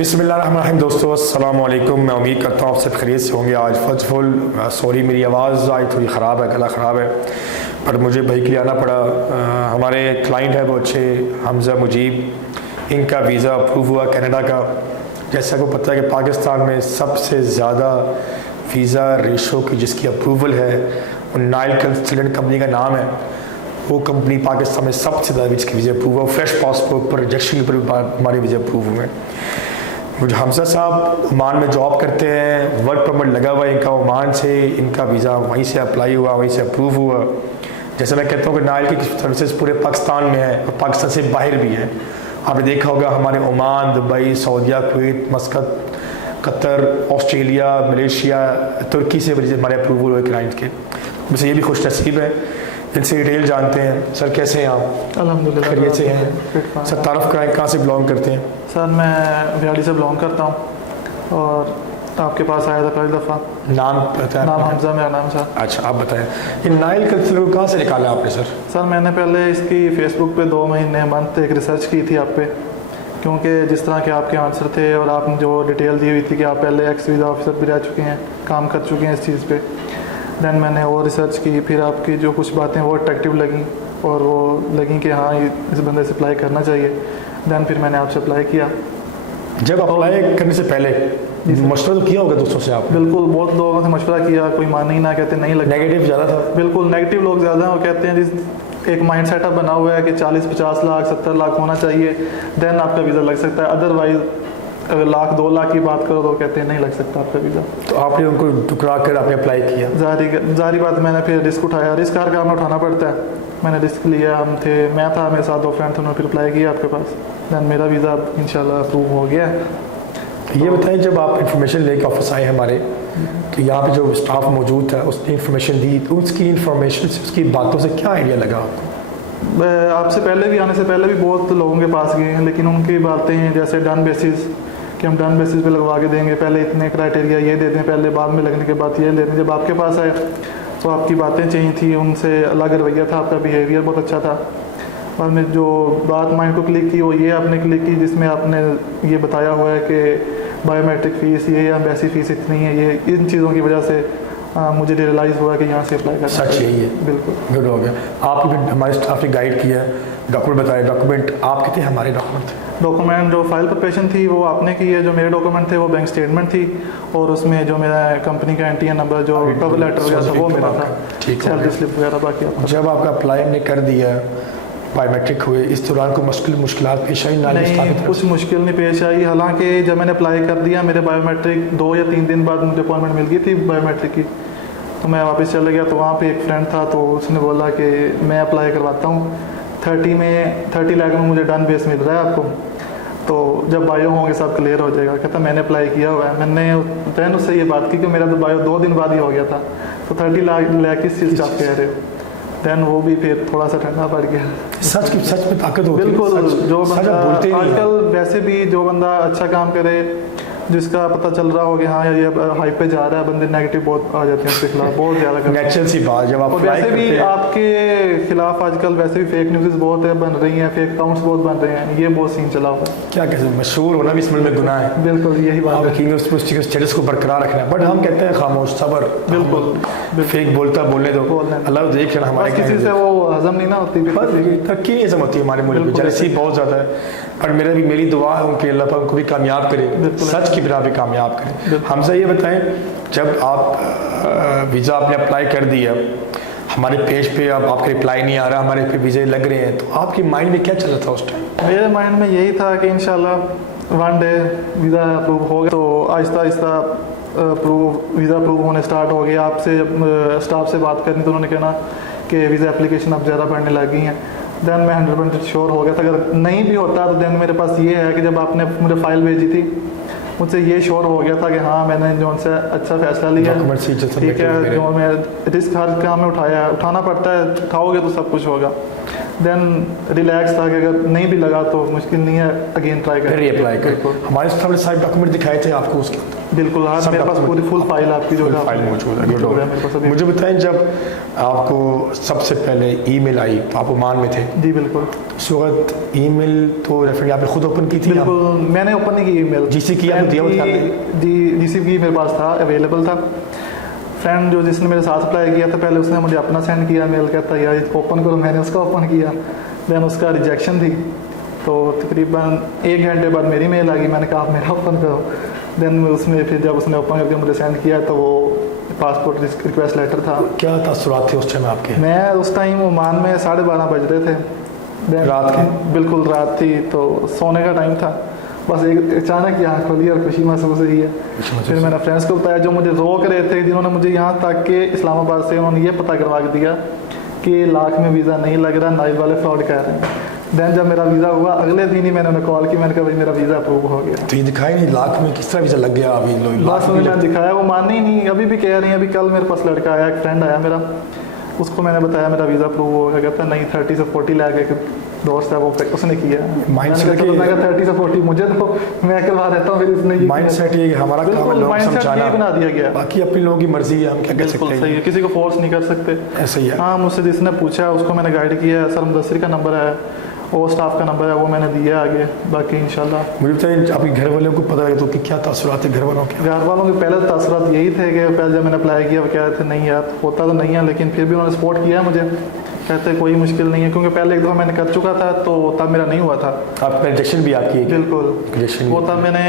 बिस्मिल्लाहिर्रहमानिर्रहीम। दोस्तों अस्सलाम वालेकुम। मैं उम्मीद करता हूँ आप सब खैरियत से होंगे। आज फर्स्ट ऑफ ऑल सॉरी, मेरी आवाज़ आज थोड़ी ख़राब है, गला ख़राब है, पर मुझे भाई के लिए आना पड़ा। हमारे क्लाइंट है वो अच्छे हमज़ा मुजीब, इनका वीज़ा अप्रूव हुआ कनाडा का। जैसा को पता है कि पाकिस्तान में सबसे ज़्यादा वीज़ा रेशो की जिसकी अप्रूवल है वो नाइल कंसल्टेंट कंपनी का नाम है। वो कंपनी पाकिस्तान में सबसे ज़्यादा इसके वीज़ा अप्रूव हुआ। फ्रेश पासपोर्ट पर रिजेक्शन के ऊपर हमारे वीज़ा अप्रूव हुए। मुझे हमजा साहब ओमान में जॉब करते हैं, वर्क परमिट लगा हुआ है इनका ओमान से, इनका वीज़ा वहीं से अप्लाई हुआ, वहीं से अप्रूव हुआ। जैसे मैं कहता हूँ कि नाइल की सर्विसेज पूरे पाकिस्तान में है और पाकिस्तान से बाहर भी है। आपने देखा होगा हमारे ओमान, दुबई, सऊदीया, Kuwait, Muscat, Qatar, Australia, Malaysia, तुर्की से हमारे अप्रूवल हुए क्लाइंट के। मुझसे ये भी खुश नसीब है, इनसे डिटेल जानते हैं। सर कैसे हैं आप? अल्हम्दुलिल्लाह खैरियत से हैं। सर तारफ़ कराएं, कहाँ से बिलोंग करते हैं? सर मैं बिहाड़ी से बिलोंग करता हूँ और आपके पास आया था पहली दफ़ा। नाम बताएं। नाम हमजा मेरा नाम सर। अच्छा, आप बताएं ये नाइल कंसल्टेंट को कहाँ से निकाला आपने? सर मैंने पहले इसकी फेसबुक पे 2 महीने मंथ एक रिसर्च की थी आप पे, क्योंकि जिस तरह के आपके आंसर थे और आपने जो डिटेल दी हुई थी कि आप पहले एक्स वीज़ा ऑफिसर भी रह चुके हैं, काम कर चुके हैं इस चीज़ पे। दैन मैंने वो रिसर्च की, फिर आपकी जो कुछ बातें वो अट्रैक्टिव लगी और वो लगी कि हाँ इस बंदे से अप्लाई करना चाहिए। दैन फिर मैंने आपसे अप्लाई किया। जब अप्लाई करने से पहले मशवरा तो किया होगा दोस्तों से आप? बिल्कुल, बहुत लोगों से मशवरा किया, कोई मान ही ना, कहते नहीं लग। नेगेटिव ज़्यादा था? बिल्कुल नेगेटिव लोग ज़्यादा हैं। वो कहते हैं जिस एक माइंड सेटअप बना हुआ है कि 40-50 लाख 70 लाख होना चाहिए, देन आपका वीज़ा लग सकता है। अदरवाइज अगर 1-2 लाख की बात करो तो कहते हैं नहीं लग सकता आपका वीज़ा। तो आपने उनको टुकरा कर आपने अप्लाई किया? जारी बात, मैंने फिर रिस्क उठाया। रिस्क हर काम में उठाना पड़ता है। मैंने रिस्क लिया। मैं था, मेरे साथ 2 फ्रेंड थे, उन्होंने फिर अप्लाई किया आपके पास। दैन मेरा वीज़ा इंशाल्लाह अप्रूव हो गया। ये बताएं, जब आप इन्फॉर्मेशन लेके ऑफिस आए हमारे, तो यहाँ पे जो स्टाफ मौजूद था उसने इन्फॉर्मेशन दी, तो उसकी इन्फॉर्मेशन से, उसकी बातों से क्या आइडिया लगा आपको? आपसे पहले भी, आने से पहले भी बहुत लोगों के पास गए हैं, लेकिन उनकी बातें हैं जैसे डन बेसिस कि हम डन बेसिस पे लगवा के देंगे, पहले इतने क्राइटेरिया ये दे दें, पहले बाद में लगने के बाद ये ले दें। जब आपके पास आए तो आपकी बातें चाहिए थी, उनसे अलग रवैया था, आपका बिहेवियर बहुत अच्छा था। और मैं जो बात माइंड को क्लिक की वो ये आपने क्लिक की जिसमें आपने ये बताया हुआ है कि बायोमेट्रिक फ़ीस ये या एम्बेसी फ़ीस इतनी है। ये इन चीज़ों की वजह से मुझे रियलाइज़ हुआ कि यहाँ से अप्लाई करना सच यही है। बिल्कुल गुड हो गया। आपकी हमारे स्टाफ ने गाइड किया, डॉक्यूमेंट बताए। डॉक्यूमेंट आपके थे, हमारे डॉक्यूमेंट जो फाइल प्रिपरेशन थी वो आपने की है। जो मेरे डॉक्यूमेंट थे वो बैंक स्टेटमेंट थी और उसमें जो मेरा कंपनी का NTN नंबर जो कवर लेटर वगैरह था वो मेरा था, सैलरी स्लिप वगैरह बाकी आपका। जब आपका अप्लाई हमने कर दिया, बायोमेट्रिक हुए, इस दौरान कोई मुश्किल पेश आई? नहीं, कुछ मुश्किल नहीं पेश आई। हालांकि जब मैंने अप्लाई कर दिया मेरे बायोमेट्रिक 2 या 3 दिन बाद मुझे अपॉइंटमेंट मिल गई थी बायोमेट्रिक की, तो मैं वापस चले गया। तो वहाँ पे एक फ्रेंड था, तो उसने बोला कि मैं अप्लाई करवाता हूँ, 30 लाख में मुझे डन बेस मिल रहा है आपको, तो जब बायो होंगे सब क्लियर हो जाएगा। कहता मैंने अप्लाई किया हुआ है। मैंने दैन उससे ये बात की कि मेरा तो बायो 2 दिन बाद ही हो गया था, तो 30 लाख किस चीज़ आप कह रहे हो? दैन वो भी फिर थोड़ा सा ठंडा पड़ गया। सच में ताकत होती है। बिल्कुल, जो बंदा आजकल वैसे भी जो बंदा अच्छा काम करे, जिसका पता चल रहा हो कि हाँ ये हाई पे जा रहा है, बंदे नेगेटिव बहुत आ जाते हैं उसके खिलाफ, बहुत ज़्यादा नेचुरल सी बात। जब आप वैसे भी आपके खिलाफ आजकल वैसे भी फेक न्यूज़ बहुत है, बन रही हैं, फेक अकाउंट्स बहुत बन रहे हैं, ये बहुत सीन चला हुआ है। क्या कहते हैं, मशहूर होना भी इस मुल्क में गुनाह है। बिल्कुल यही बात है। स्टेटस को बरकरार रखना है, बट हम कहते हैं खामोश, सबर। बिल्कुल फेक बोलता बोलने दो, अल्लाह देख लेना। हमारे किसी से वो हजम नहीं ना होती, तरक्की नहीं हजम होती हमारे मुल्क में, जैसी बहुत ज़्यादा है। और मेरी दुआ है उनके, अल्लाह उनको भी कामयाब करे, सच की बिना भी कामयाब करे। हमसे ये बताएं, जब आप वीज़ा आपने अप्लाई कर दिया, हमारे पेज पे अब आपका रिप्लाई नहीं आ रहा, हमारे पे वीज़े लग रहे हैं, तो आपके माइंड में क्या चल रहा था उस टाइम? मेरे माइंड में यही था कि इंशाल्लाह वन डे वीज़ा अप्रूव हो गया। तो आहिस्ता आहिस्ता वीज़ा अप्रूव होने स्टार्ट हो गया। आपसे स्टाफ से बात करनी तो उन्होंने कहना कि वीज़ा एप्लीकेशन अब ज़्यादा बढ़ने लगी हैं। दैन मैं 100% श्योर हो गया था। अगर नहीं भी होता तो दैन मेरे पास ये है कि जब आपने मुझे फ़ाइल भेजी थी, मुझसे ये श्योर हो गया था कि हाँ मैंने जो उनसे अच्छा फैसला लिया, ठीक है। जो मैं रिस्क हर काम में उठाना पड़ता है, उठाओगे तो सब कुछ होगा। देन रिलैक्स था कि अगर नहीं भी लगा तो मुश्किल नहीं है, अगेन ट्राई कर, रीअप्लाई कर। हमारे सारे डॉक्यूमेंट दिखाए थे आपको उसके अंदर? बिल्कुल हाँ, सब मेरे पास पूरी फुल फाइल आपकी जो है फाइल मौजूद है, जो है मेरे पास अभी। मुझे बताएं, जब आपको सबसे पहले ईमेल आई तो आप ओमान में थे, जी बिल्कुल। उस वक्त ईमेल तो डेफिनेटली आपने खुद ओपन की थी? बिल्कुल मैंने ओपन नहीं की ईमेल। जीसी की आपने दिया था? जी जीसी की मेरे पास था, अवेलेबल था। फ्रेंड जो जिसने मेरे साथ अप्लाई किया था पहले, उसने मुझे अपना सेंड किया मेल, कहता यार ओपन करो, मैंने उसका ओपन किया, देन उसका रिजेक्शन थी। तो तकरीबन 1 घंटे बाद मेरी मेल आ गई, मैंने कहा आप मेरा ओपन करो। देन उसमें फिर जब उसने ओपन करके मुझे सेंड किया तो वो पासपोर्ट रिक्वेस्ट लेटर था। क्या तासुरात थे उस टाइम आपके? मैं उस टाइम ओमान में 12:30 बज रहे थे, रात के? बिल्कुल रात थी, तो सोने का टाइम था। बस एक अचानक यहाँ खोली और खुशी महसूस हुई है। फिर मैंने फ्रेंड्स को बताया जो मुझे रोक रहे थे, जिन्होंने मुझे यहाँ तक के इस्लामाबाद से उन्होंने ये पता करवा दिया कि लाख में वीज़ा नहीं लग रहा, नाइल वाले फ्रॉड कर रहे हैं। देन जब मेरा वीज़ा हुआ अगले दिन ही मैंने उन्हें कॉल की, मैंने कहा भाई मेरा वीज़ा अप्रूव हो गया। तो ये दिखाई नहीं लाख में किस तरह वीज़ा लग गया? अभी लास्ट में मैंने दिखाया, वो मानी ही नहीं, अभी भी कह रही हैं। अभी कल मेरे पास लड़का आया, एक फ्रेंड आया मेरा, उसको मैंने बताया मेरा वीज़ा अप्रूव हो गया, कहता नहीं 30 से 40 लाख एक दोस्त है वो उसने किया। माइंड सेट 30 से 40 मुझे तो मैं करवा देता हूँ, फिर इसने ये माइंड सेट ये हमारा काम है लोग समझाना, बना दिया गया। बाकी अपनी लोगों की मर्जी है, हम क्या कह सकते बिल्कुल सही है, किसी को फोर्स नहीं कर सकते। ऐसे ही है। हाँ मुझसे जिसने पूछा उसको मैंने गाइड किया, सर मुदस्सिर का नंबर है और स्टाफ का नंबर है, वो मैंने दिया आगे। बाकी इंशाल्लाह मुझे बताइए आपके घर वालों को पता लगे तो कि क्या तासुरात है घर वालों के? घर वालों के पहले तासुरात यही थे कि पहले जब मैंने अप्लाई किया वो कह रहे थे नहीं यार होता तो नहीं है, लेकिन फिर भी उन्होंने सपोर्ट किया मुझे, कहते कोई मुश्किल नहीं है, क्योंकि पहले एक दफ़ा मैंने कर चुका था तो तब मेरा नहीं हुआ था। आपका रिजेक्शन भी आपकी? बिल्कुल रिजेक्शन वो तब मैंने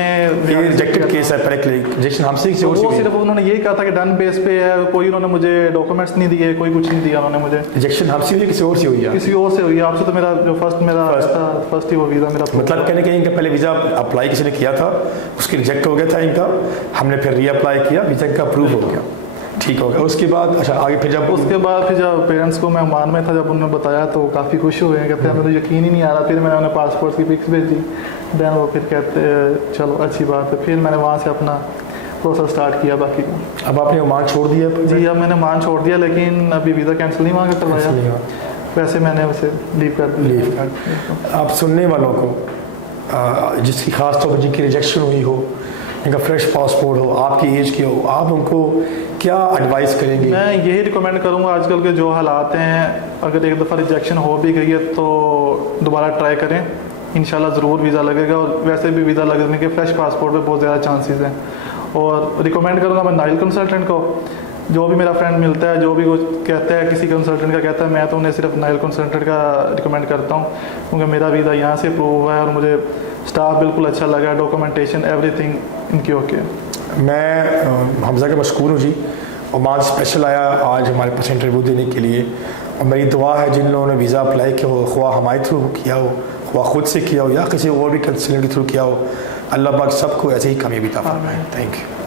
रिजेक्टेड केस है पहले, रिजेक्शन हमसे किसी और से? वो सिर्फ उन्होंने यही कहा था कि डन बेस पे है, कोई उन्होंने मुझे डॉक्यूमेंट्स नहीं दिए, कोई कुछ नहीं दिया उन्होंने मुझे। रिजेक्शन हमसे हुई किसी और से हुई है? किसी और से हुई है। आपसे तो मेरा जो फर्स्ट ही वो वीज़ा मेरा, मतलब कहने के इनका पहले वीज़ा अप्लाई किसी ने किया था, उसकी रिजेक्ट हो गया था इनका, हमने फिर रीअप्लाई किया, वीज़ा इनका अप्रूव हो गया, ठीक हो गया। उसके बाद अच्छा आगे फिर जब पेरेंट्स को मैं ओमान में था, जब उन्होंने बताया तो काफ़ी खुश हुए, कहते हैं हमें तो यकीन ही नहीं आ रहा। फिर मैंने उन्हें पासपोर्ट की पिक्स भेजी, देन वो फिर कहते चलो अच्छी बात है। फिर मैंने वहाँ से अपना प्रोसेस स्टार्ट किया बाकी। अब आपने ओमान छोड़ दिया? जी अब मैंने ओमान छोड़ दिया, लेकिन अभी वीज़ा कैंसिल नहीं वहाँ का करवाया, वैसे मैंने उसे लीव कर दिया। आप सुनने वालों को जिसकी खास तौर पर जिनकी रिजेक्शन हुई हो, इनका फ्रेश पासपोर्ट हो, आपकी एज की हो, आप उनको क्या एडवाइस करेंगे? मैं यही रिकमेंड करूँगा, आजकल के जो हालात हैं, अगर एक दफ़ा रिजेक्शन हो भी गई है तो दोबारा ट्राई करें, इंशाल्लाह ज़रूर वीज़ा लगेगा। और वैसे भी वीज़ा लगने के फ्रेश पासपोर्ट पे बहुत ज़्यादा चांसेस हैं। और रिकमेंड करूँगा मैं नाइल कंसल्टेंट को, जो भी मेरा फ्रेंड मिलता है, जो भी वो कहता है किसी कंसल्टेंट का कहता है, मैं तो उन्हें सिर्फ नाइल कंसल्टेंट का रिकमेंड करता हूँ, क्योंकि मेरा वीज़ा यहाँ से अप्रूव हुआ है और मुझे स्टाफ बिल्कुल अच्छा लगा, डॉक्यूमेंटेशन एवरीथिंग इनकी ओके। मैं हमजा का मशकूर हूँ जी, ओमान स्पेशल आया आज हमारे पास इंटरव्यू देने के लिए, और मेरी दुआ है जिन लोगों ने वीज़ा अप्लाई किया हो, ख्वाह हमारे थ्रू किया हो, ख्वाह खुद से किया हो या किसी और भी कंसल्टेंट के थ्रू किया हो, अल्लाह पाक सबको ऐसे ही कामयाबी अता फरमाए। Thank you.